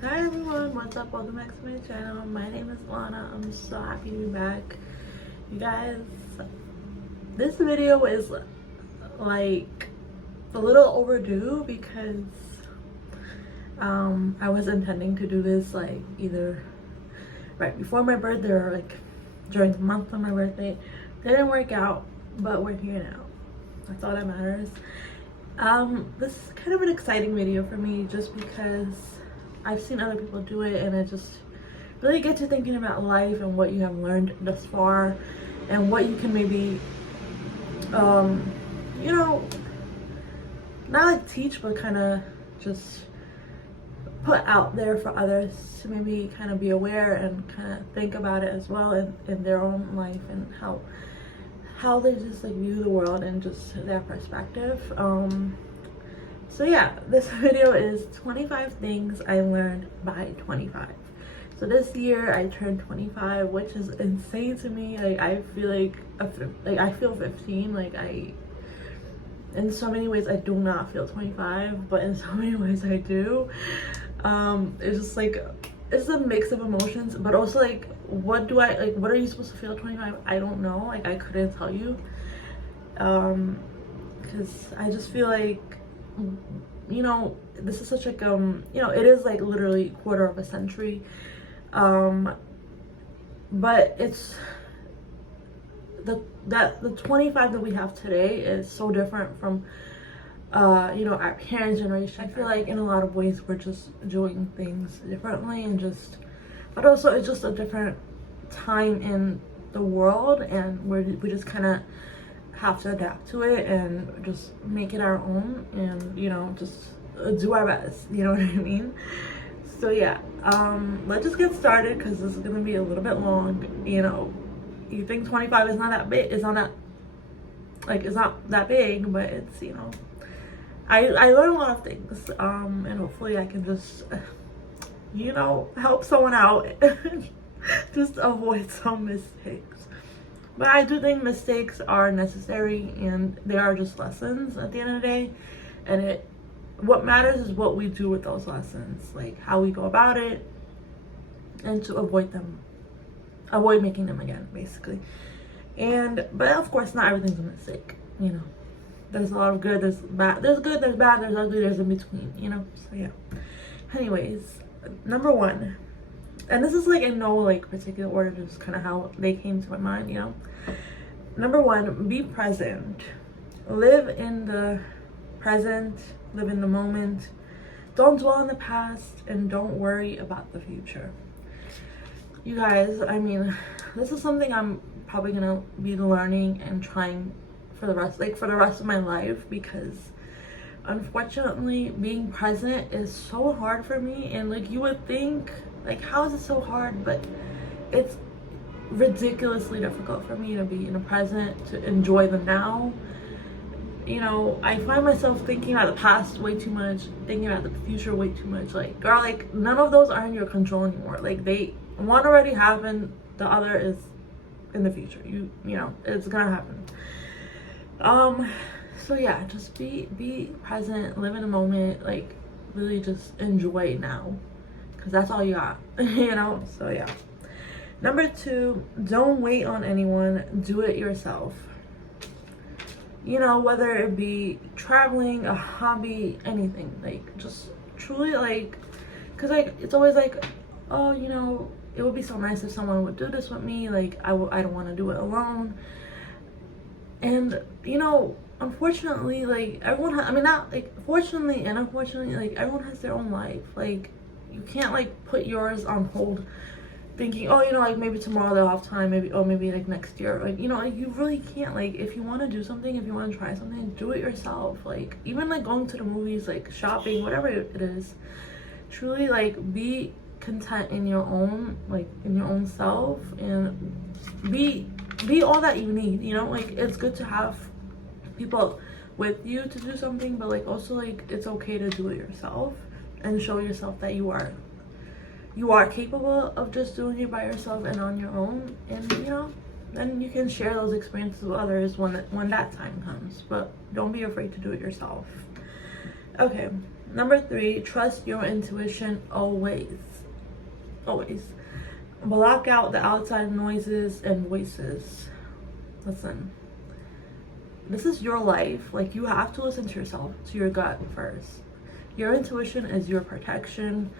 Hi everyone, what's up? Welcome back to my channel. My name is Lana. I'm so happy to be back. You guys, this video is like a little overdue because I was intending to do this like either right before my birthday or like during the month of my birthday. Didn't work out, but we're here now. That's all that matters. This is kind of an exciting video for me just because I've seen other people do it and it just really gets you thinking about life and what you have learned thus far and what you can maybe you know, not like teach but kind of just put out there for others to maybe kind of be aware and kind of think about it as well in their own life and how they just like view the world and just their perspective. So yeah, this video is 25 things I learned by 25. So this year I turned 25, which is insane to me. Like I feel like I feel 15. Like in so many ways I do not feel 25, but in so many ways I do. It's just like it's a mix of emotions, but also like what are you supposed to feel at 25? I don't know. Like I couldn't tell you. Because I just feel like, you know, this is such like you know, it is like literally quarter of a century, but it's the 25 that we have today is so different from you know, our parents' generation. I feel like in a lot of ways we're just doing things differently and just, but also it's just a different time in the world and we just kind of have to adapt to it and just make it our own and, you know, just do our best, you know what I mean? So yeah, let's just get started because this is gonna be a little bit long. You know, you think 25 is not that big, it's not that big, but it's, you know, I learn a lot of things, and hopefully I can just, you know, help someone out. Just avoid some mistakes. But I do think mistakes are necessary and they are just lessons at the end of the day. And what matters is what we do with those lessons, like how we go about it and to avoid making them again, basically. But of course not everything's a mistake, you know. There's a lot of good, there's bad, there's bad, there's ugly, there's in between, you know. So yeah. Anyways, number one, and this is like in no like particular order, just kind of how they came to my mind, you know. Number one, be present. Live in the present, live in the moment. Don't dwell on the past and don't worry about the future. You guys, I mean, this is something I'm probably gonna be learning and trying for the rest of my life, because unfortunately being present is so hard for me. And like you would think, like, how is it so hard? But it's ridiculously difficult for me to be in the present, to enjoy the now. You know, I find myself thinking about the past way too much, thinking about the future way too much. Like, girl, like none of those are in your control anymore. Like one already happened, the other is in the future. You know, it's gonna happen. So yeah, just be present, live in the moment, like really just enjoy now, because that's all you got. You know. So yeah. Number two, don't wait on anyone, do it yourself. You know, whether it be traveling, a hobby, anything, like just truly, like, because like it's always like, oh, you know, it would be so nice if someone would do this with me, like I don't want to do it alone. And you know, unfortunately, like everyone I mean, not like fortunately and unfortunately, like everyone has their own life. Like you can't like put yours on hold thinking, oh, you know, like maybe tomorrow they'll have time, maybe like next year. Like, you know, like you really can't. Like if you want to do something, if you want to try something, do it yourself. Like even like going to the movies, like shopping, whatever it is, truly like be content in your own, like in your own self, and be all that you need, you know. Like it's good to have people with you to do something, but like also like it's okay to do it yourself and show yourself that you are capable of just doing it by yourself and on your own. And you know, then you can share those experiences with others when that time comes, but don't be afraid to do it yourself. Okay, Number 3, trust your intuition always. Always. Block out the outside noises and voices. Listen, this is your life. Like, you have to listen to yourself, to your gut first. Your intuition is your protection.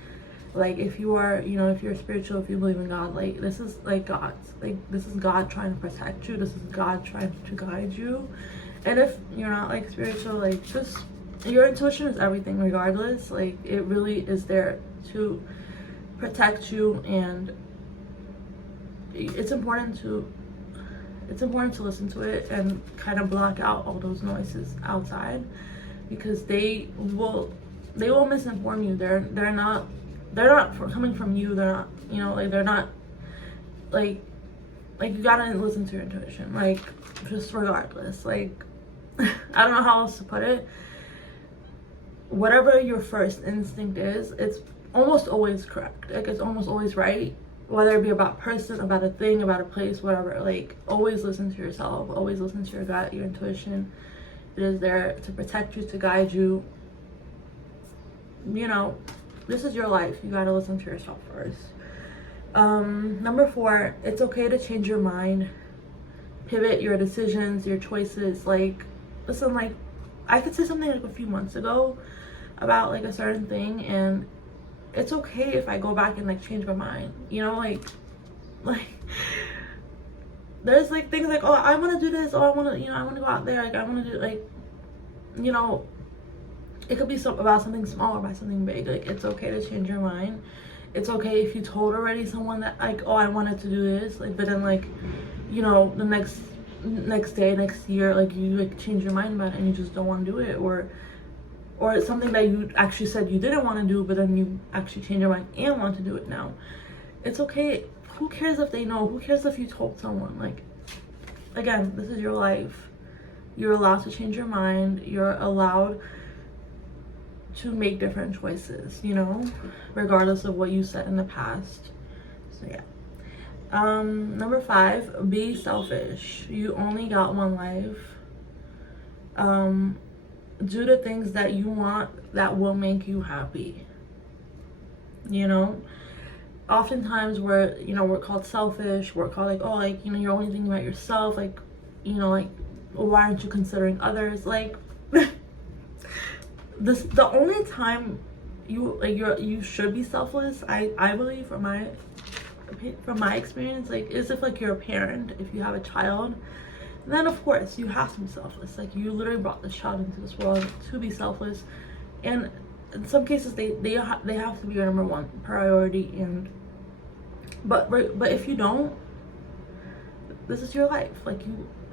Like, if you are, you know, if you're spiritual, if you believe in God, like, this is like God's, like, this is God trying to protect you. This is God trying to guide you. And if you're not like spiritual, like, just, your intuition is everything regardless. Like, it really is there to protect you, and it's important to listen to it and kind of block out all those noises outside, because they will misinform you. They're not coming from you. They're not, you know, like, they're not like you gotta listen to your intuition, like, just regardless. Like, I don't know how else to put it. Whatever your first instinct is, it's almost always correct. Like, it's almost always right, whether it be about a person, about a thing, about a place, whatever. Like, always listen to yourself. Always listen to your gut, your intuition. It is there to protect you, to guide you. You know, this is your life. You gotta listen to yourself first. Number 4, it's okay to change your mind. Pivot your decisions, your choices. Like, listen, like, I could say something like a few months ago about like a certain thing, and it's okay if I go back and like change my mind, you know, like there's like things like, oh, I want to do this, oh, I want to, you know, I want to go out there, like, I want to do, like, you know, it could be about something small or about something big. Like, it's okay to change your mind. It's okay if you told already someone that, like, oh, I wanted to do this, like, but then, like, you know, the next day, next year, like, you like change your mind about it and you just don't want to do it, or it's something that you actually said you didn't want to do, but then you actually change your mind and want to do it now. It's okay. Who cares if they know? Who cares if you told someone? Like, again, this is your life. You're allowed to change your mind. You're allowed to make different choices, you know, regardless of what you said in the past. So yeah. Number 5, be selfish. You only got one life. Do the things that you want that will make you happy. You know, oftentimes we're called selfish. We're called like, oh, like, you know, you're only thinking about yourself. Like, you know, like, why aren't you considering others? Like, the only time you should be selfless, I believe, from my experience, like, is if like you're a parent, if you have a child. Then of course you have to be selfless. Like, you literally brought this child into this world to be selfless, and in some cases they have to be your number one priority. And but if you don't, this is your life. Like,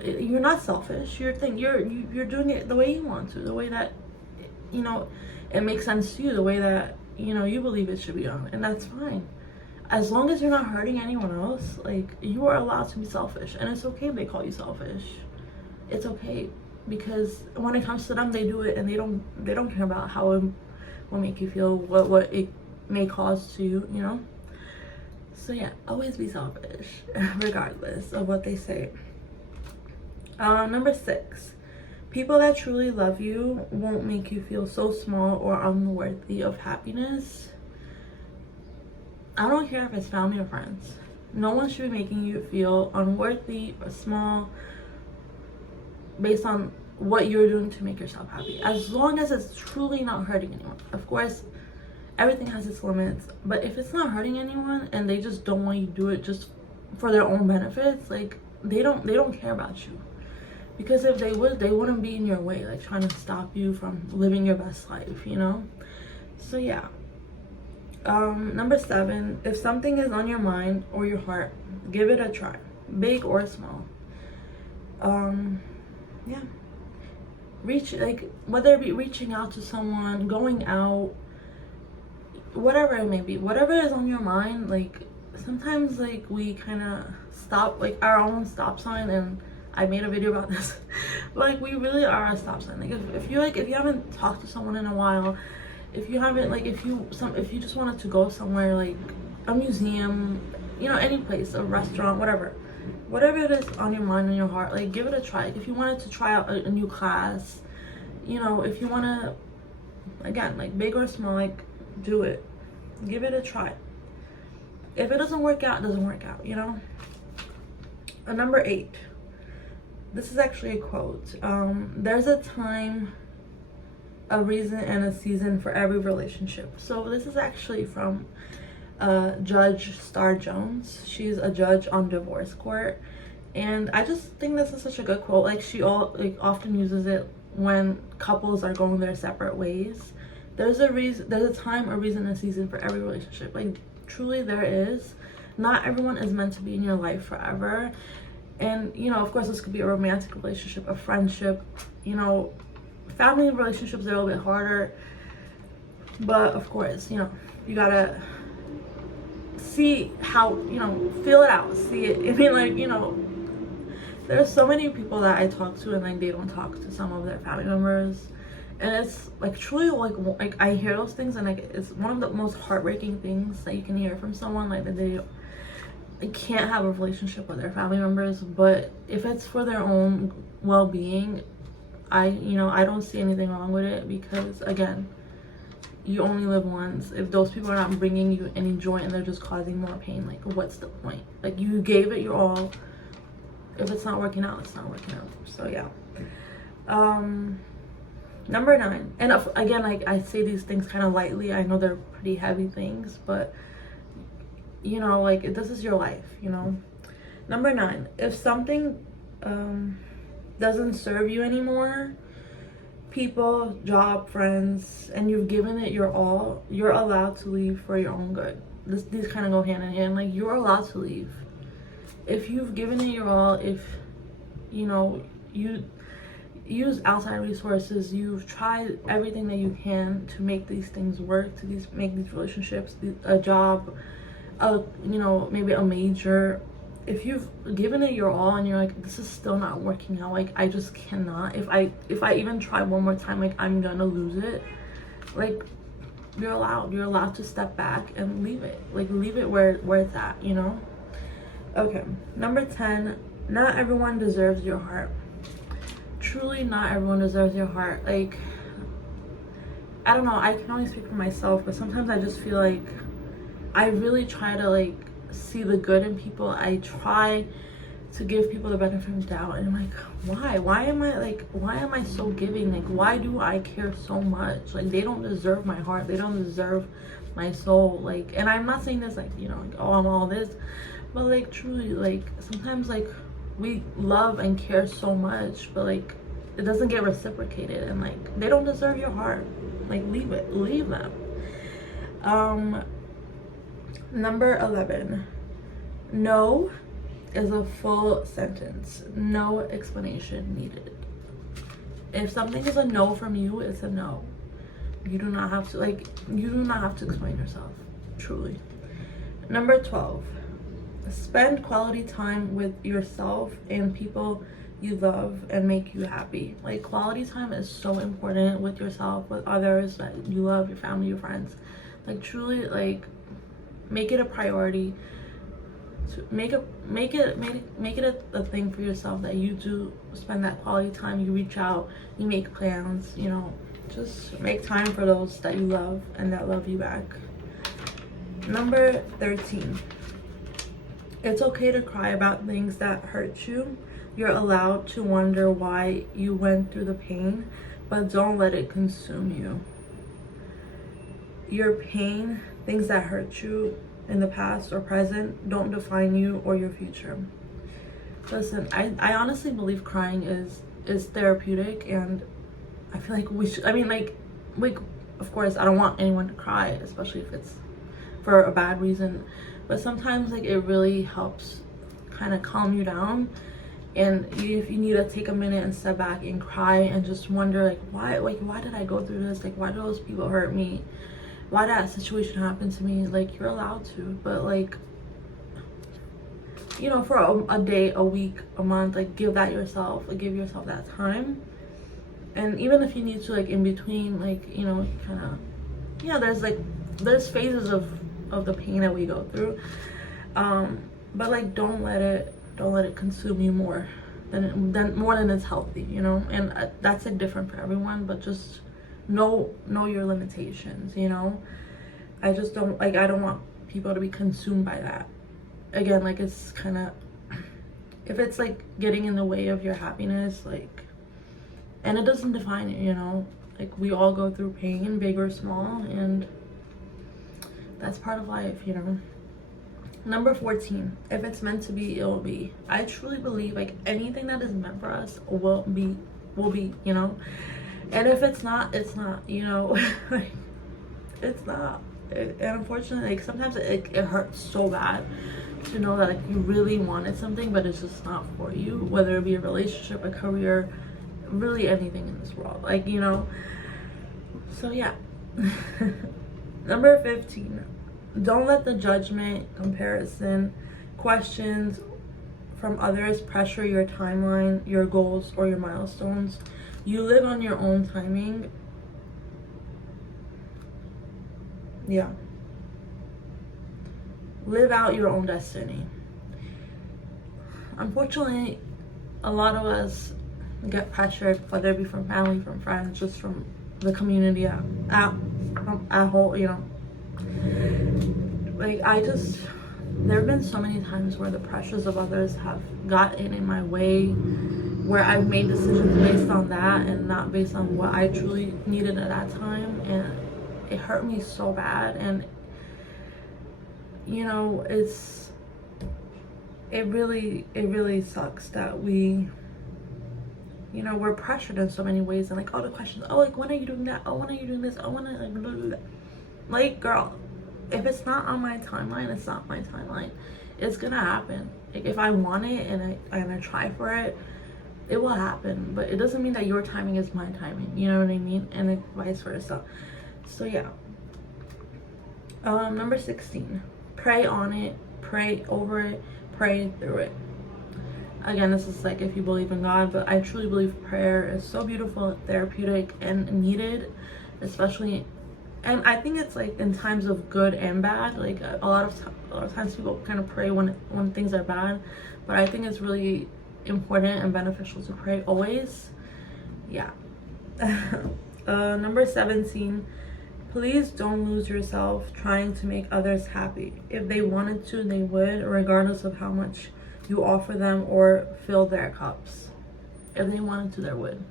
you're not selfish. You're doing it the way you want to, the way that, you know, it makes sense to you, the way that, you know, you believe it should be done, and that's fine. As long as you're not hurting anyone else, like, you are allowed to be selfish, and it's okay if they call you selfish. It's okay, because when it comes to them, they do it, and they don't care about how it will make you feel, what it may cause to you, you know. So yeah, always be selfish, regardless of what they say. Number 6, people that truly love you won't make you feel so small or unworthy of happiness. I don't care if it's family or friends. No one should be making you feel unworthy or small based on what you're doing to make yourself happy. As long as it's truly not hurting anyone. Of course, everything has its limits, but if it's not hurting anyone and they just don't want you to do it just for their own benefits, like, they don't care about you. Because if they would, they wouldn't be in your way, like, trying to stop you from living your best life, you know? So yeah. Number 7, if something is on your mind or your heart, give it a try, big or small. Yeah, whether it be reaching out to someone, going out, whatever it may be, whatever is on your mind. Like, sometimes, like, we kind of stop, like, our own stop sign, and I made a video about this. Like, we really are a stop sign. Like, if you haven't talked to someone in a while, if you haven't, like, if you just wanted to go somewhere, like a museum, you know, any place, a restaurant, whatever it is on your mind and your heart, like, give it a try. If you wanted to try out a new class, you know, if you want to, again, like big or small, like do it, give it a try. If it doesn't work out, it doesn't work out, you know. Number 8, this is actually a quote. There's a time, a reason, and a season for every relationship. So this is actually from Judge Star Jones. She's a judge on divorce court, and I just think this is such a good quote. Like she often uses it when couples are going their separate ways. There's a reason, there's a time, a reason, a season for every relationship. Like truly there is. Not everyone is meant to be in your life forever. And you know, of course, this could be a romantic relationship, a friendship, you know. Family relationships are a little bit harder, but of course, you know, you gotta see how, you know, feel it out, see it. I mean, like, you know, there's so many people that I talk to and like they don't talk to some of their family members, and it's like truly like I hear those things, and like it's one of the most heartbreaking things that you can hear from someone, like that they can't have a relationship with their family members. But if it's for their own well-being, I don't see anything wrong with it, because again, you only live once. If those people are not bringing you any joy and they're just causing more pain, like what's the point? Like you gave it your all. If it's not working out, it's not working out. So yeah. Number 9, and again, like I say these things kind of lightly, I know they're pretty heavy things, but you know, like this is your life, you know. Number 9, if something doesn't serve you anymore, people, job, friends, and you've given it your all, you're allowed to leave for your own good. These kind of go hand in hand. Like you're allowed to leave if you've given it your all. If you know, you use outside resources, you've tried everything that you can to make these things work, to make these relationships, a job, you know, maybe a major. If you've given it your all and you're like, this is still not working out, like I just cannot, if I even try one more time, like I'm gonna lose it, like you're allowed to step back and leave it, like leave it where it's at, you know. Okay, number 10, not everyone deserves your heart. Truly, not everyone deserves your heart. Like I don't know, I can only speak for myself, but sometimes I just feel like I really try to like see the good in people. I try to give people the benefit of the doubt, and I'm like, why am I so giving? Like why do I care so much? Like they don't deserve my heart, they don't deserve my soul. Like, and I'm not saying this like, you know, like, oh, I'm all this, but like truly, like sometimes like we love and care so much, but like it doesn't get reciprocated, and like they don't deserve your heart. Like leave them. Number 11, no is a full sentence, no explanation needed. If something is a no from you, it's a no. You do not have to explain yourself, truly. Number 12, spend quality time with yourself and people you love and make you happy. Like quality time is so important with yourself, with others that you love, your family, your friends. Like truly, like make it a priority. Make it a thing for yourself that you do spend that quality time. You reach out, you make plans, you know, just make time for those that you love and that love you back. Number 13, it's okay to cry about things that hurt you. You're allowed to wonder why you went through the pain, but don't let it consume you. Your pain, things that hurt you in the past or present, don't define you or your future. Listen, I honestly believe crying is therapeutic, and I feel like we should, I mean, like of course I don't want anyone to cry, especially if it's for a bad reason, but sometimes like it really helps kind of calm you down. And if you need to take a minute and step back and cry and just wonder like why did I go through this? Like why do those people hurt me? Why did that situation happen to me? Like you're allowed to, but like, you know, for a day, a week, a month, like give yourself that time. And even if you need to, like in between, like, you know, kind of, you know, there's phases of the pain that we go through, but like don't let it consume you more than it's healthy, you know. And that's like different for everyone, but just know your limitations, you know. I just don't like, I don't want people to be consumed by that. Again, like, it's kind of, if it's like getting in the way of your happiness, like, and it doesn't define it, you know. Like, we all go through pain, big or small, and that's part of life, you know. Number 14, if it's meant to be, it will be. I truly believe, like, anything that is meant for us will be, you know. And if it's not, it's not, you know. Like, it's not. And unfortunately, like, sometimes it hurts so bad to know that, like, you really wanted something, but it's just not for you, whether it be a relationship, a career, really anything in this world, like, you know. So yeah. Number 15, don't let the judgment, comparison, questions from others pressure your timeline, your goals, or your milestones. You live on your own timing. Yeah. Live out your own destiny. Unfortunately, a lot of us get pressured, whether it be from family, from friends, just from the community at whole, you know. Like, there have been so many times where the pressures of others have gotten in my way, where I've made decisions based on that and not based on what I truly needed at that time, and it hurt me so bad. And, you know, it really sucks that we, you know, we're pressured in so many ways, and like all the questions, oh, like, when are you doing that? Oh, when are you doing this? Oh, when are you, like, blah, blah, blah. Like, girl, if it's not on my timeline, it's not my timeline. It's gonna happen. Like, if I want it and I try for it, it will happen. But it doesn't mean that your timing is my timing, you know what I mean? And then vice versa. So yeah. Number 16, pray on it, pray over it, pray through it. Again, this is like if you believe in God, but I truly believe prayer is so beautiful, therapeutic, and needed, especially, and I think it's like in times of good and bad. Like, a lot of times people kind of pray when things are bad, but I think it's really important and beneficial to pray always. Yeah. Number 17, please don't lose yourself trying to make others happy. If they wanted to, they would, regardless of how much you offer them or fill their cups. If they wanted to, they would.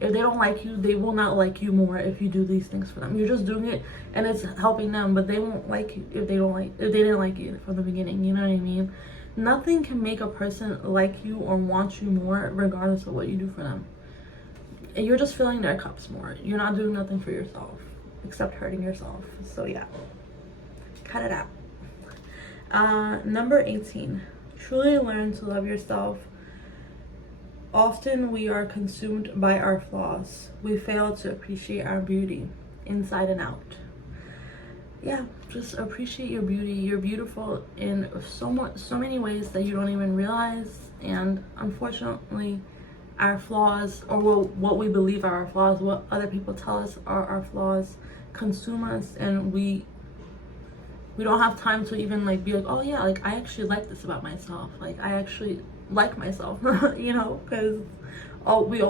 If they don't like you, they will not like you more if you do these things for them. You're just doing it and it's helping them, but they won't like you if they didn't like you from the beginning, you know what I mean? Nothing can make a person like you or want you more regardless of what you do for them. And you're just filling their cups more. You're not doing nothing for yourself except hurting yourself. So yeah, cut it out. Number 18, truly learn to love yourself. Often we are consumed by our flaws. We fail to appreciate our beauty inside and out. Yeah, just appreciate your beauty. You're beautiful in so many ways that you don't even realize. And unfortunately, our flaws, or what we believe are our flaws, what other people tell us are our flaws, consume us, and we don't have time to even like be like, oh yeah, like, I actually like this about myself. Like, I actually like myself, you know, because we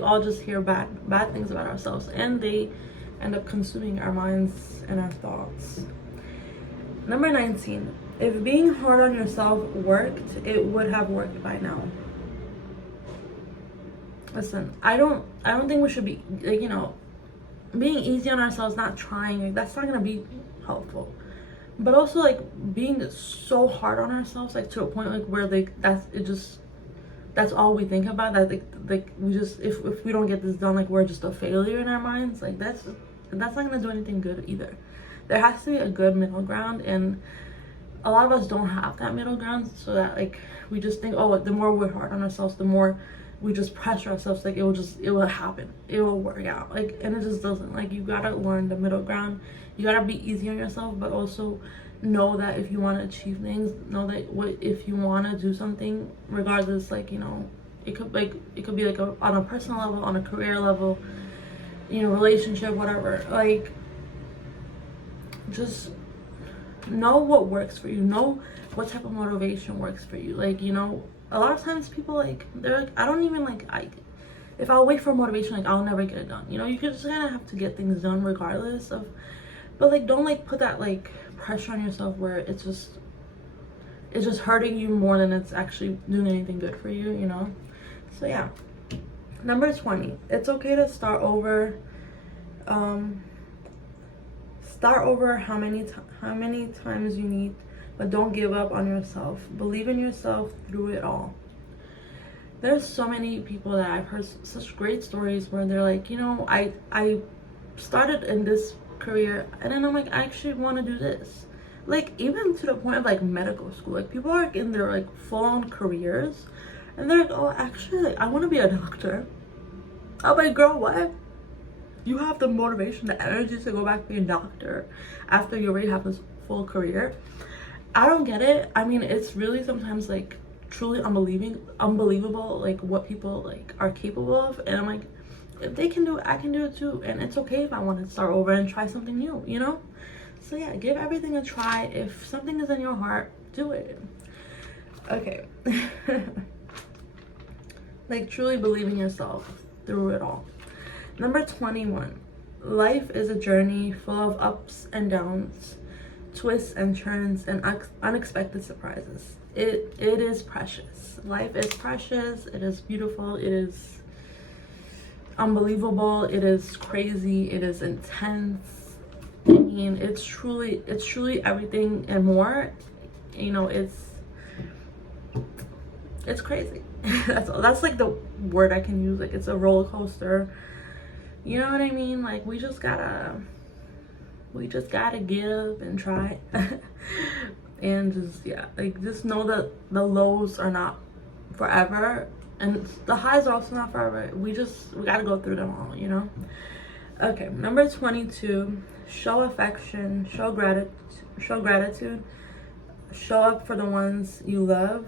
all just hear bad things about ourselves, and they end up consuming our minds and our thoughts. Number 19, if being hard on yourself worked, it would have worked by now. Listen, I don't think we should be, like, you know, being easy on ourselves, not trying, like, that's not gonna be helpful. But also, like, being so hard on ourselves, like, to a point, like, where, like, that's all we think about, that like we just, if we don't get this done, like, we're just a failure in our minds. Like, that's not gonna do anything good either. There has to be a good middle ground, and a lot of us don't have that middle ground, so that, like, we just think, oh, the more we're hard on ourselves, the more we just pressure ourselves, like, it will happen, it will work out, like, and it just doesn't. Like, you gotta learn the middle ground. You gotta be easy on yourself, but also know that if you want to achieve things, know that if you want to do something, regardless, like, you know, it could be like on a personal level, on a career level, you know, relationship, whatever, like, just know what works for you, know what type of motivation works for you. Like, you know, a lot of times people, like, they're like, I don't even, like, if I'll wait for motivation, like I'll never get it done. You know, you just kind of have to get things done regardless of, but like don't like put that like pressure on yourself where it's just hurting you more than it's actually doing anything good for you, you know? So yeah. Number 20, it's okay to start over. Start over how many times you need, but don't give up on yourself. Believe in yourself through it all. There's so many people that I've heard such great stories where they're like, you know, I started in this career and then I'm like, I actually want to do this. Like even to the point of like medical school, like people are in their like full-on careers and they're like, oh actually like, I want to be a doctor. I'm like, girl, what? You have the motivation, the energy to go back to being a doctor after you already have this full career? I don't get it. I mean, it's really sometimes like truly unbelievable like what people like are capable of, and I'm like, if they can do it, I can do it too. And it's okay if I want to start over and try something new, you know? So yeah, give everything a try. If something is in your heart, do it. Okay. Like truly believe in yourself through it all. Number 21, life is a journey full of ups and downs, twists and turns, and unexpected surprises. It is precious. Life is precious. It is beautiful. It is unbelievable. It is crazy. It is intense. I mean, it's truly everything and more. You know, it's crazy. That's like the word I can use. Like it's a roller coaster. You know what I mean? Like we just gotta give and try. And just yeah, like just know that the lows are not forever and the highs are also not forever. We gotta go through them all, you know? Okay, number 22, show affection, show gratitude, show up for the ones you love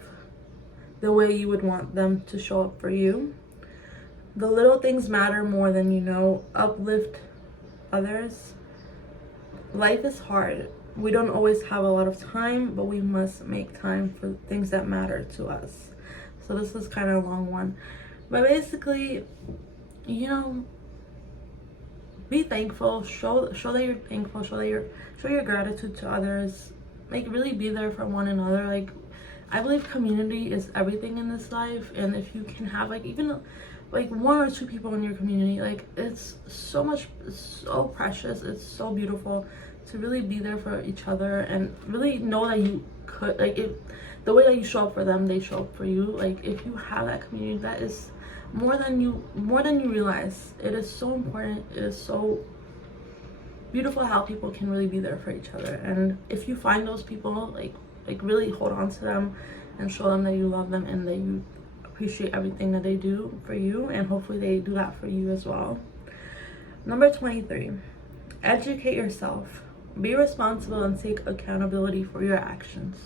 the way you would want them to show up for you. The little things matter more than you know. Uplift others. Life is hard. We don't always have a lot of time, but we must make time for things that matter to us. So this is kind of a long one. But basically, you know, be thankful. Show that you're thankful. Show your gratitude to others. Like really be there for one another. Like I believe community is everything in this life, and if you can have like even like one or two people in your community, like it's so precious. It's so beautiful to really be there for each other and really know that you could like the way that you show up for them, they show up for you. Like if you have that community, that is more than you realize. It is so important. It is so beautiful how people can really be there for each other. And if you find those people, like really hold on to them and show them that you love them and that you appreciate everything that they do for you, and hopefully they do that for you as well. Number 23, educate yourself. Be responsible and take accountability for your actions.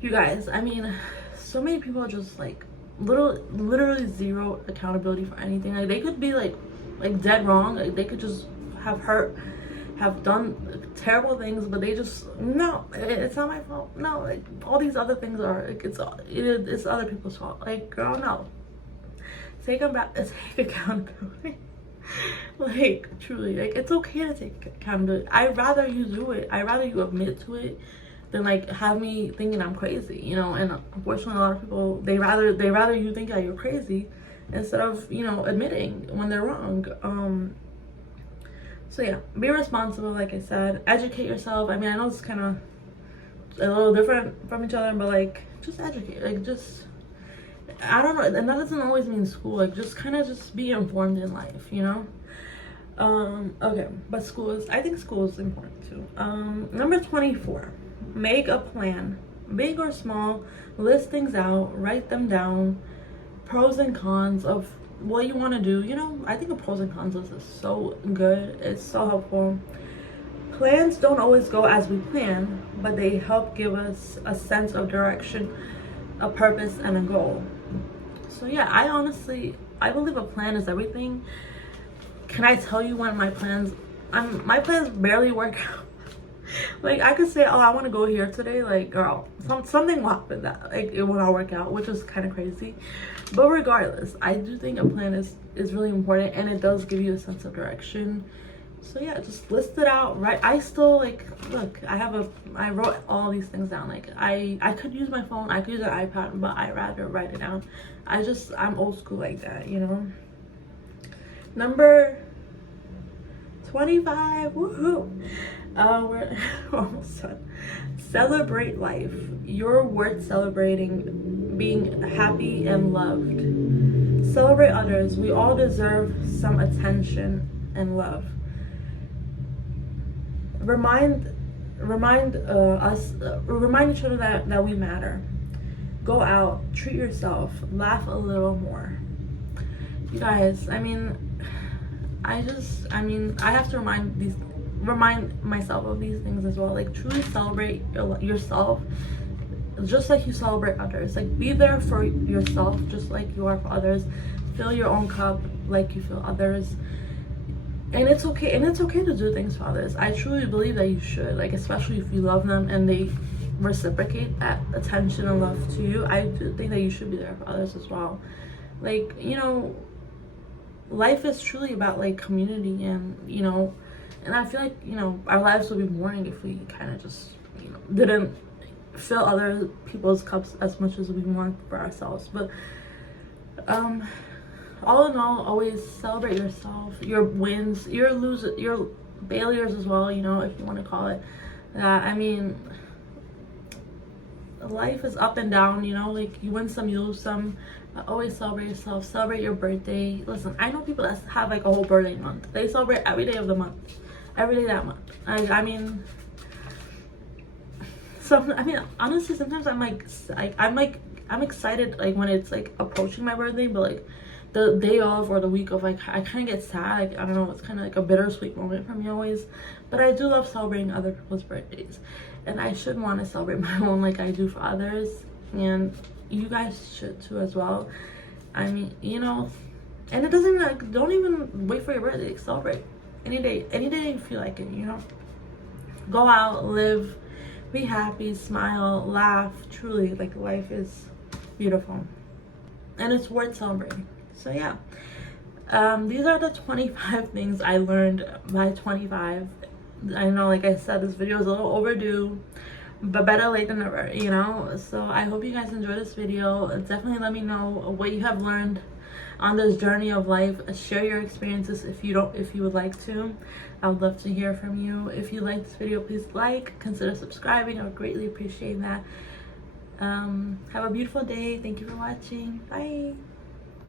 You guys, I mean, so many people just like literally zero accountability for anything. Like they could be like dead wrong. Like they could just have done terrible things, but they just no, it's not my fault. No, like all these other things are like it's other people's fault. Like girl, no, take accountability. Like truly, like it's okay to take accountability. I'd rather you do it. I'd rather you admit to it than like have me thinking I'm crazy, you know. And unfortunately, a lot of people they rather you think that you're crazy instead of, you know, admitting when they're wrong. So yeah, be responsible, like I said. Educate yourself. I mean, I know it's kind of a little different from each other, but like just educate. Like just, I don't know, and that doesn't always mean school. Like just kind of just be informed in life, you know. Okay, but I think school is important too. Number 24, make a plan, big or small. List things out, write them down, pros and cons of what you want to do. You know, I think a pros and cons list is so good. It's so helpful. Plans don't always go as we plan, but they help give us a sense of direction, a purpose, and a goal. So yeah, I believe a plan is everything. Can I tell you when my plans barely work out? Like, I could say, oh, I want to go here today. Like, girl, something will happen that, like, it will not work out, which is kind of crazy. But regardless, I do think a plan is really important, and it does give you a sense of direction. So yeah, just list it out, right? I still, like, look, I wrote all these things down. Like, I could use my phone, I could use an iPad, but I rather write it down. I'm old school like that, you know? Number 25, woohoo! We're almost done. Celebrate life. You're worth celebrating, being happy and loved. Celebrate others. We all deserve some attention and love. Remind each other that we matter. Go out, treat yourself, laugh a little more. You guys, I have to remind myself of these things as well. Like, truly celebrate yourself just like you celebrate others. Like, be there for yourself just like you are for others. Fill your own cup like you fill others. And it's okay to do things for others. I truly believe that you should, like, especially if you love them and they reciprocate that attention and love to you. I do think that you should be there for others as well. Like, you know, life is truly about, like, community, and, you know, and I feel like, you know, our lives would be boring if we kind of just, you know, didn't fill other people's cups as much as we want for ourselves. But all in all, always celebrate yourself, your wins, your failures as well, you know, if you want to call it that. I mean, life is up and down, you know, like, you win some, you lose some. Always celebrate yourself. Celebrate your birthday. Listen, I know people that have, like, a whole birthday month. They celebrate every day of the month, every day that month. I mean, honestly, sometimes I'm excited, like, when it's, like, approaching my birthday, but, like, the day of or the week of, like, I kind of get sad. Like, I don't know, it's kind of like a bittersweet moment for me always. But I do love celebrating other people's birthdays, and I should want to celebrate my own like I do for others, and you guys should too as well. I mean, you know, and it doesn't, like, don't even wait for your birthday. Celebrate any day you feel like it, you know. Go out, live, be happy, smile, laugh. Truly, like, life is beautiful and it's worth celebrating. So yeah, these are the 25 things I learned by 25. I know, like I said, this video is a little overdue, but better late than never, you know. So I hope you guys enjoyed this video. Definitely let me know what you have learned on this journey of life. Share your experiences if you would like to. I would love to hear from you. If you like this video, please consider subscribing. I would greatly appreciate that. Have a beautiful day. Thank you for watching. Bye.